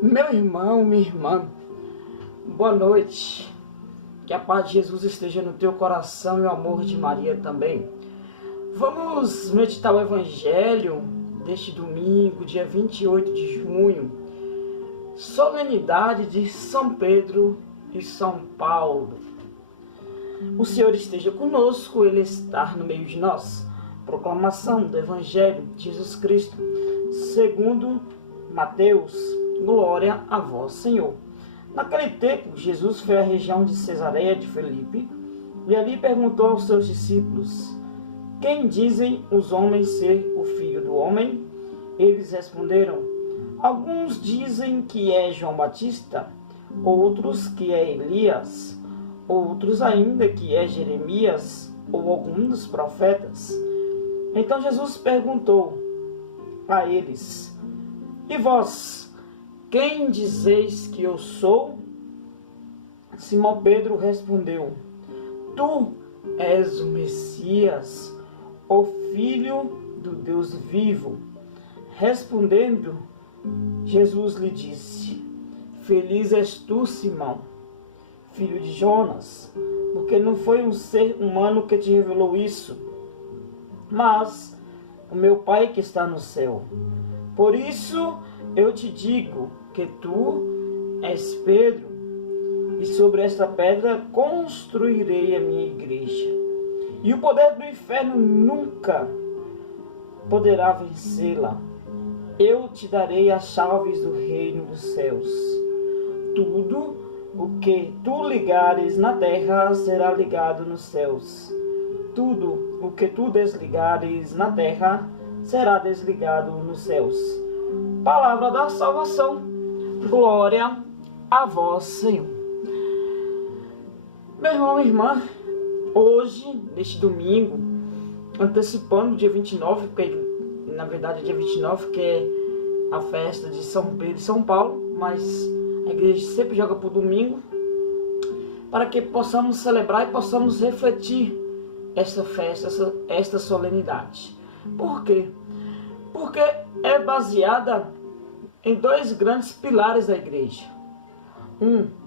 Meu irmão, minha irmã, boa noite. Que a paz de Jesus esteja no teu coração e o amor de Maria também. Vamos meditar o Evangelho deste domingo, dia 28 de junho, solenidade de São Pedro e São Paulo. O Senhor esteja conosco, Ele está no meio de nós. Proclamação do Evangelho de Jesus Cristo, segundo Mateus. Glória a vós, Senhor. Naquele tempo, Jesus foi à região de Cesareia de Filipe e ali perguntou aos seus discípulos: quem dizem os homens ser o Filho do Homem? Eles responderam: alguns dizem que é João Batista, outros que é Elias, outros ainda que é Jeremias ou algum dos profetas. Então Jesus perguntou a eles: e vós, quem dizeis que eu sou? Simão Pedro respondeu: tu és o Messias, o Filho do Deus vivo. Respondendo, Jesus lhe disse: feliz és tu, Simão, filho de Jonas, porque não foi um ser humano que te revelou isso, mas o meu Pai que está no céu. Por isso eu te digo que tu és Pedro, e sobre esta pedra construirei a minha igreja, e o poder do inferno nunca poderá vencê-la. Eu te darei as chaves do reino dos céus. Tudo o que tu ligares na terra será ligado nos céus. Tudo o que tu desligares na terra será desligado nos céus. Palavra da salvação. Glória a vós, Senhor. Meu irmão, minha irmã, hoje, neste domingo, antecipando o dia 29, porque na verdade é dia 29, que é a festa de São Pedro e São Paulo, mas a igreja sempre joga para o domingo, para que possamos celebrar e possamos refletir esta festa, esta solenidade. Por quê? Porque é baseada em dois grandes pilares da igreja.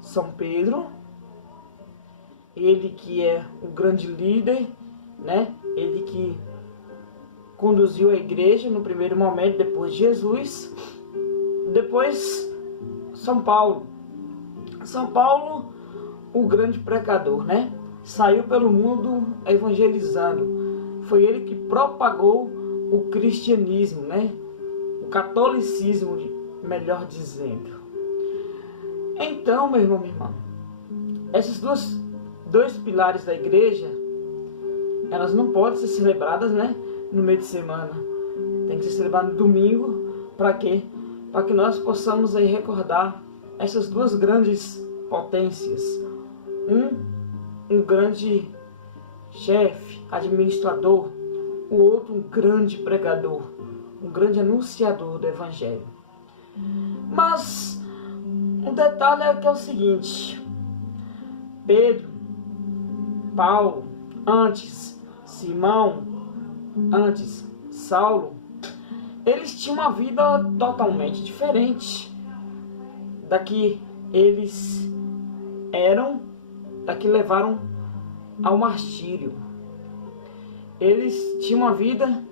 São Pedro, ele que é o grande líder, né? Ele que conduziu a igreja no primeiro momento, depois de Jesus. Depois, São Paulo. São Paulo, o grande pregador, né? Saiu pelo mundo evangelizando. Foi ele que propagou o cristianismo, né? O catolicismo, melhor dizendo. Então, meu irmão, minha irmã, esses dois pilares da igreja, elas não podem ser celebradas, né, no meio de semana. Tem que ser celebrado no domingo. Para quê? Para que nós possamos aí recordar essas duas grandes potências. Um grande chefe, administrador, o outro um grande pregador, um grande anunciador do Evangelho. Mas um detalhe é que é o seguinte: Pedro, Paulo, antes Simão, antes Saulo, eles tinham uma vida totalmente diferente da que eles eram, da que levaram ao martírio. Eles tinham uma vida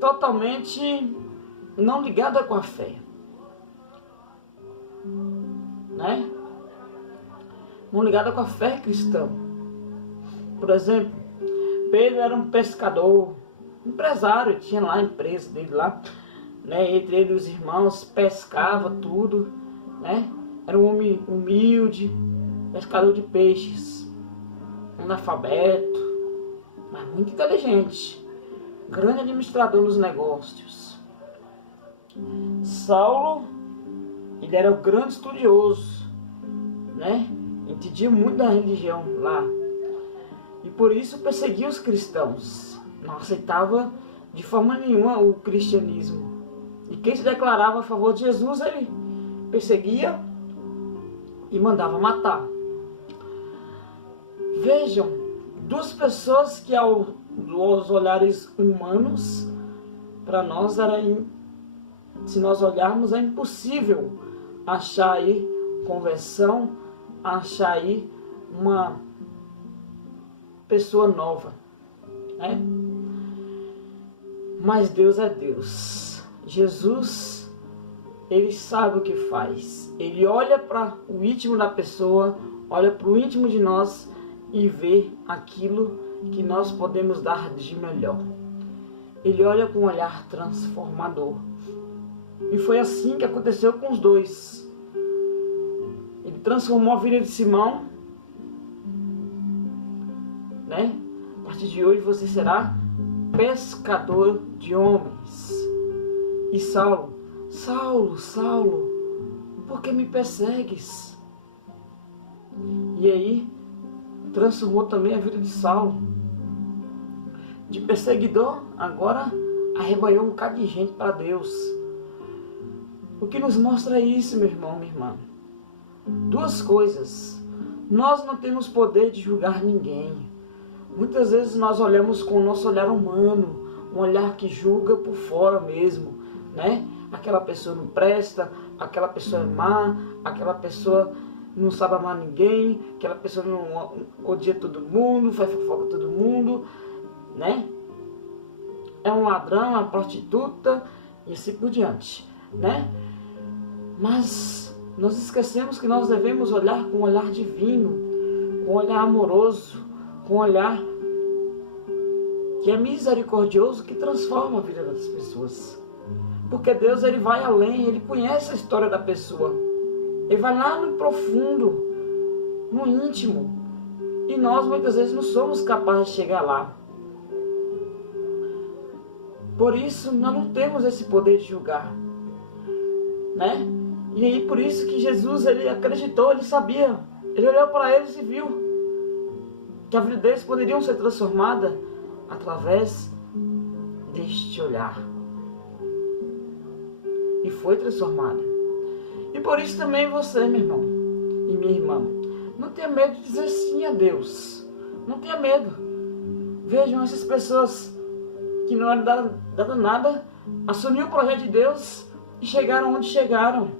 totalmente não ligada com a fé, né? Não ligada com a fé cristã. Por exemplo, Pedro era um pescador, empresário, tinha lá a empresa dele lá, né? Entre ele e os irmãos, pescava tudo, né? Era um homem humilde, pescador de peixes, analfabeto, mas muito inteligente, grande administrador dos negócios. Saulo, ele era um grande estudioso, né? Entendia muito da religião lá, e por isso perseguia os cristãos. Não aceitava de forma nenhuma o cristianismo. E quem se declarava a favor de Jesus, ele perseguia e mandava matar. Vejam, duas pessoas que aos olhares humanos, para nós era, se nós olharmos, é impossível achar aí conversão, achar aí uma pessoa nova, né? Mas Deus é Deus. Jesus, Ele sabe o que faz. Ele olha para o íntimo da pessoa, olha para o íntimo de nós e vê aquilo que nós podemos dar de melhor. Ele olha com um olhar transformador. E foi assim que aconteceu com os dois. Ele transformou a vida de Simão, né? A partir de hoje você será pescador de homens. E Saulo, Saulo, Saulo, por que me persegues? E aí transformou também a vida de Saulo. De perseguidor, agora arrebanhou um bocado de gente para Deus. O que nos mostra isso, meu irmão, minha irmã? Duas coisas. Nós não temos poder de julgar ninguém. Muitas vezes nós olhamos com o nosso olhar humano, um olhar que julga por fora mesmo, né? Aquela pessoa não presta, aquela pessoa é má, aquela pessoa não sabe amar ninguém, aquela pessoa não odia todo mundo, faz fofoca todo mundo, né? É um ladrão, uma prostituta e assim por diante, né? Mas nós esquecemos que nós devemos olhar com um olhar divino, com um olhar amoroso, com um olhar que é misericordioso, que transforma a vida das pessoas. Porque Deus, Ele vai além, Ele conhece a história da pessoa. Ele vai lá no profundo, no íntimo. E nós muitas vezes não somos capazes de chegar lá. Por isso, nós não temos esse poder de julgar, né? E aí, por isso que Jesus, Ele acreditou, Ele sabia. Ele olhou para eles e viu que a vida deles poderiam ser transformada através deste olhar. E foi transformada. E por isso também você, meu irmão e minha irmã, não tenha medo de dizer sim a Deus. Não tenha medo. Vejam essas pessoas que não eram dado nada, assumiram o projeto de Deus e chegaram onde chegaram.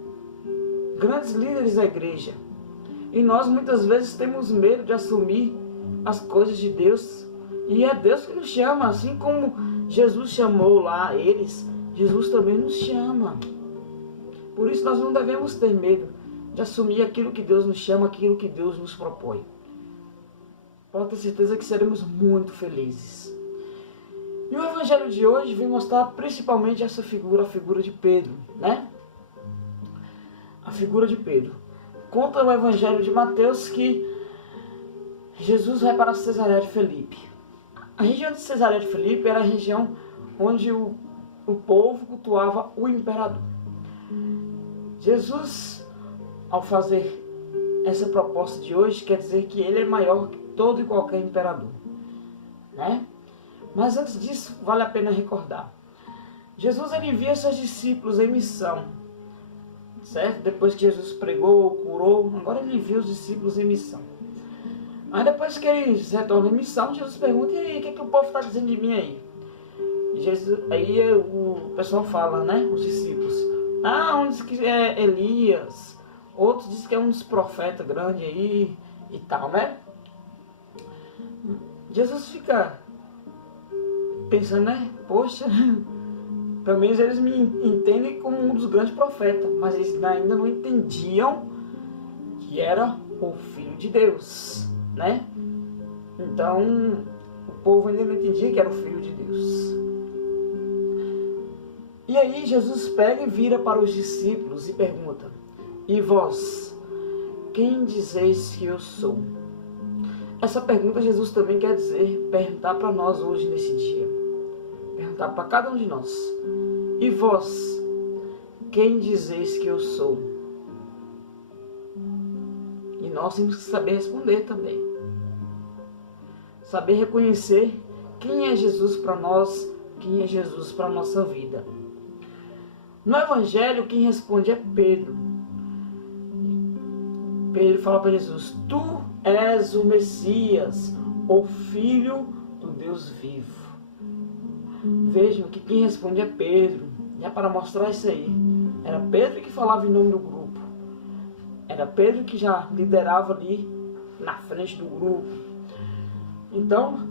Grandes líderes da igreja. E nós muitas vezes temos medo de assumir as coisas de Deus. E é Deus que nos chama, assim como Jesus chamou lá eles, Jesus também nos chama. Por isso nós não devemos ter medo de assumir aquilo que Deus nos chama, aquilo que Deus nos propõe. Pode ter certeza que seremos muito felizes. E o evangelho de hoje vem mostrar principalmente essa figura, a figura de Pedro, né? A figura de Pedro. Conta o evangelho de Mateus que Jesus vai para Cesareia de Filipe. A região de Cesareia de Filipe era a região onde o povo cultuava o imperador. Jesus, ao fazer essa proposta de hoje, quer dizer que ele é maior que todo e qualquer imperador, né? Mas antes disso, vale a pena recordar. Jesus, ele envia seus discípulos em missão, certo? Depois que Jesus pregou, curou, agora ele envia os discípulos em missão. Aí depois que eles retornam em missão, Jesus pergunta: e aí, o que o povo está dizendo de mim aí? Aí o pessoal fala, né? Os discípulos: um diz que é Elias, outros dizem que é um dos profetas grandes aí e tal, né? Jesus fica pensando, né? Poxa, pelo menos eles me entendem como um dos grandes profetas, mas eles ainda não entendiam que era o Filho de Deus, né? Então, o povo ainda não entendia que era o Filho de Deus. E aí Jesus pega e vira para os discípulos e pergunta: e vós, quem dizeis que eu sou? Essa pergunta Jesus também quer dizer perguntar para nós hoje nesse dia. Perguntar para cada um de nós: e vós, quem dizeis que eu sou? E nós temos que saber responder também. Saber reconhecer quem é Jesus para nós, quem é Jesus para a nossa vida. No Evangelho, quem responde é Pedro. Pedro fala para Jesus: tu és o Messias, o Filho do Deus vivo. Vejam que quem responde é Pedro. E é para mostrar isso aí. Era Pedro que falava em nome do grupo. Era Pedro que já liderava ali na frente do grupo. Então,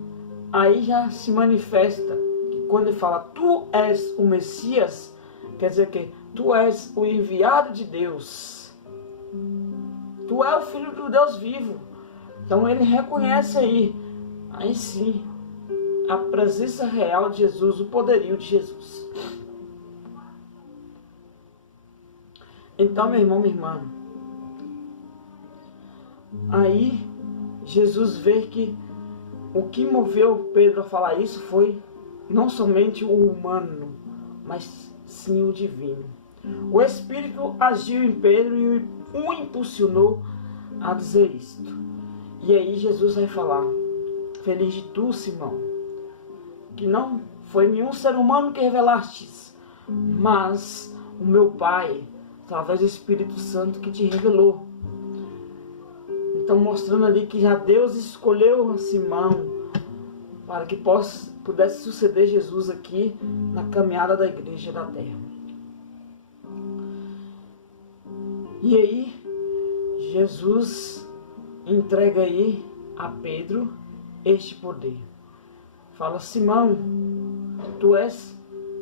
aí já se manifesta que quando ele fala, tu és o Messias, quer dizer que tu és o enviado de Deus. Tu és o Filho do Deus vivo. Então ele reconhece aí sim, a presença real de Jesus, o poderio de Jesus. Então, meu irmão, minha irmã, aí Jesus vê que o que moveu Pedro a falar isso foi não somente o humano, mas sim o divino. O Espírito agiu em Pedro e o impulsionou a dizer isto. E aí Jesus vai falar, feliz de tu, Simão, que não foi nenhum ser humano que revelastes, mas o meu Pai, através do Espírito Santo que te revelou. Então mostrando ali que já Deus escolheu Simão para que pudesse suceder Jesus aqui na caminhada da igreja da terra. E aí Jesus entrega aí a Pedro este poder. Fala, Simão, tu és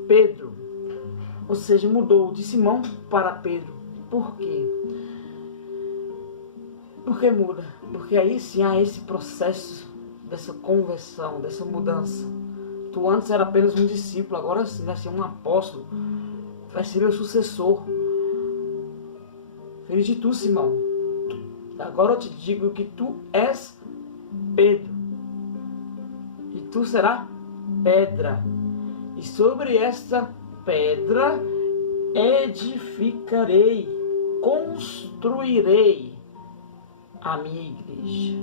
Pedro. Ou seja, mudou de Simão para Pedro. Por quê? Por que muda? Porque aí sim há esse processo dessa conversão, dessa mudança. Tu antes era apenas um discípulo, agora sim vai ser um apóstolo. Vai ser meu sucessor. Feliz de tu, Simão. Agora eu te digo que tu és Pedro. E tu serás pedra. E sobre esta pedra edificarei, construirei a minha igreja.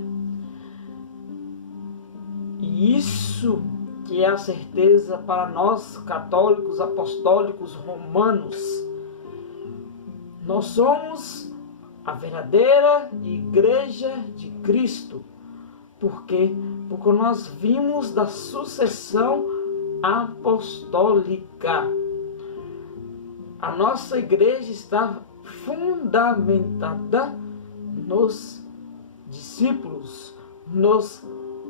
E isso que é a certeza para nós católicos, apostólicos, romanos. Nós somos a verdadeira igreja de Cristo. Por quê? Porque nós vimos da sucessão apostólica. A nossa igreja está fundamentada nos discípulos, nos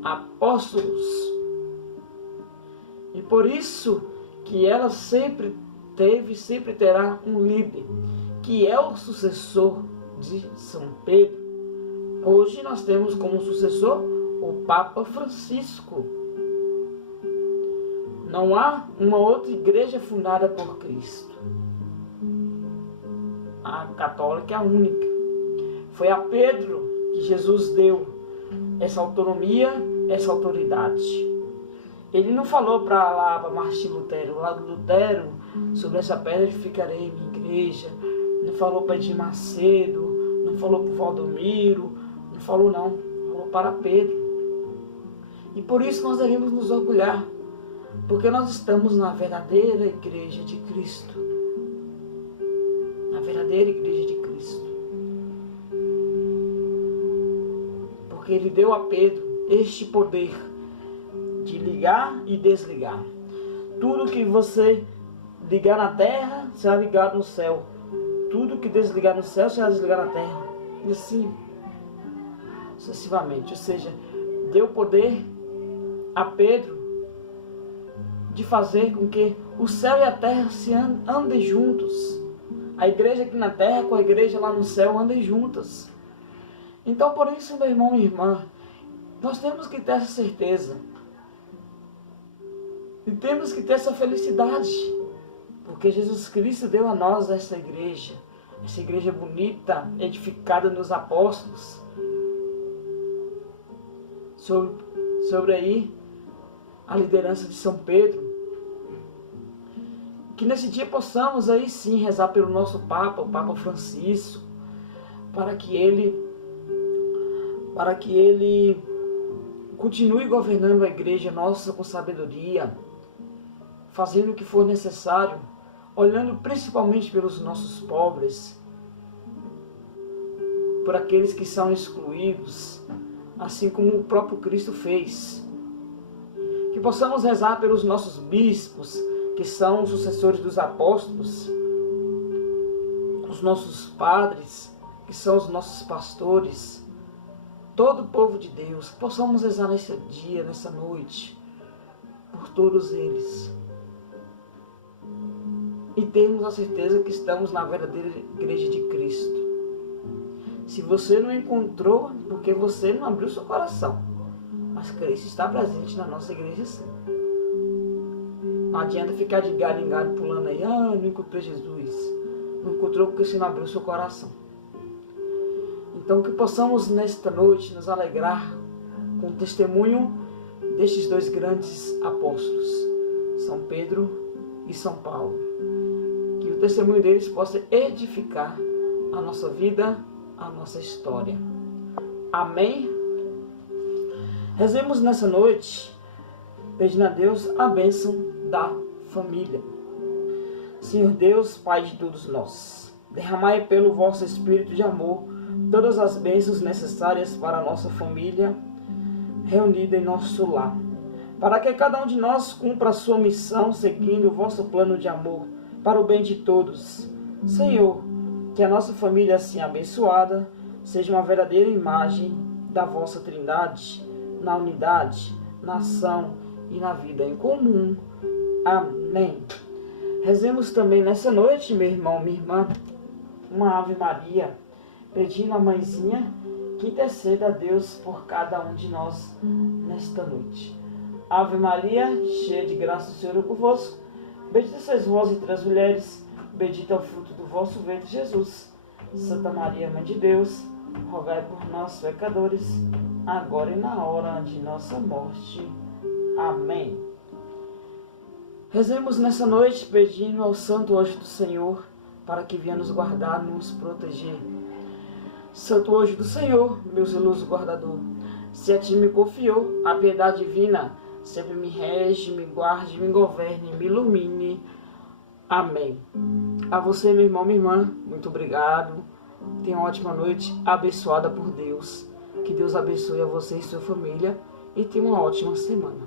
apóstolos. E por isso que ela sempre teve, sempre terá um líder, que é o sucessor de São Pedro. Hoje nós temos como sucessor o Papa Francisco. Não há uma outra igreja fundada por Cristo. A católica é a única. Foi a Pedro que Jesus deu essa autonomia, essa autoridade. Ele não falou para Martim Lutero, lá do Lutero, sobre essa pedra edificarei minha igreja. Não falou para Edir Macedo, não falou para Valdomiro, não falou não. Falou para Pedro. E por isso nós devemos nos orgulhar, porque nós estamos na verdadeira igreja de Cristo. Na verdadeira igreja de Cristo. Porque Ele deu a Pedro este poder de ligar e desligar. Tudo que você ligar na terra será ligado no céu. Tudo que desligar no céu será desligado na terra. E assim sucessivamente. Ou seja, deu poder a Pedro de fazer com que o céu e a terra se andem juntos. A igreja aqui na terra com a igreja lá no céu andem juntas. Então por isso, meu irmão e irmã, nós temos que ter essa certeza. E temos que ter essa felicidade. Porque Jesus Cristo deu a nós essa igreja bonita, edificada nos apóstolos. Sobre aí a liderança de São Pedro. Que nesse dia possamos aí sim rezar pelo nosso Papa, o Papa Francisco, para que ele continue governando a igreja nossa com sabedoria, fazendo o que for necessário, olhando principalmente pelos nossos pobres, por aqueles que são excluídos, assim como o próprio Cristo fez. Que possamos rezar pelos nossos bispos, que são os sucessores dos apóstolos, os nossos padres, que são os nossos pastores, todo o povo de Deus, que possamos rezar nesse dia, nessa noite, por todos eles. E termos a certeza que estamos na verdadeira igreja de Cristo. Se você não encontrou, porque você não abriu seu coração. Mas Cristo está presente na nossa igreja sim. Não adianta ficar de galho em galho pulando aí, não encontrei Jesus. Não encontrou porque você não abriu seu coração. Então que possamos nesta noite nos alegrar com o testemunho destes dois grandes apóstolos, São Pedro e São Paulo. Que o testemunho deles possa edificar a nossa vida, a nossa história. Amém? Rezemos nessa noite, pedindo a Deus a bênção da família. Senhor Deus, Pai de todos nós, derramai pelo vosso Espírito de amor todas as bênçãos necessárias para a nossa família reunida em nosso lar, para que cada um de nós cumpra a sua missão seguindo o vosso plano de amor para o bem de todos. Senhor, que a nossa família assim abençoada seja uma verdadeira imagem da vossa Trindade, na unidade, na ação e na vida em comum. Amém. Rezemos também nessa noite, meu irmão, minha irmã, uma Ave Maria, pedindo a mãezinha que interceda a Deus por cada um de nós nesta noite. Ave Maria, cheia de graça, o Senhor é convosco. Bendita sois vós entre as mulheres, bendito é o fruto do vosso ventre, Jesus. Santa Maria, Mãe de Deus, rogai por nós, pecadores, agora e na hora de nossa morte. Amém. Rezemos nessa noite pedindo ao Santo Anjo do Senhor para que venha nos guardar e nos proteger. Santo Anjo do Senhor, meu zeloso guardador, se a ti me confiou a piedade divina, sempre me rege, me guarde, me governe, me ilumine. Amém. A você, meu irmão, minha irmã, muito obrigado. Tenha uma ótima noite, abençoada por Deus. Que Deus abençoe a você e sua família e tenha uma ótima semana.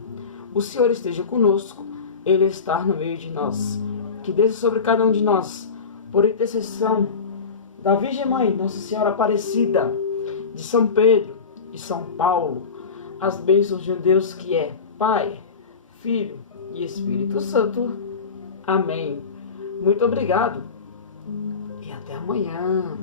O Senhor esteja conosco, Ele está no meio de nós. Que desça sobre cada um de nós, por intercessão da Virgem Mãe, Nossa Senhora Aparecida, de São Pedro e São Paulo, as bênçãos de um Deus que é Pai, Filho e Espírito Santo. Amém. Muito obrigado e até amanhã.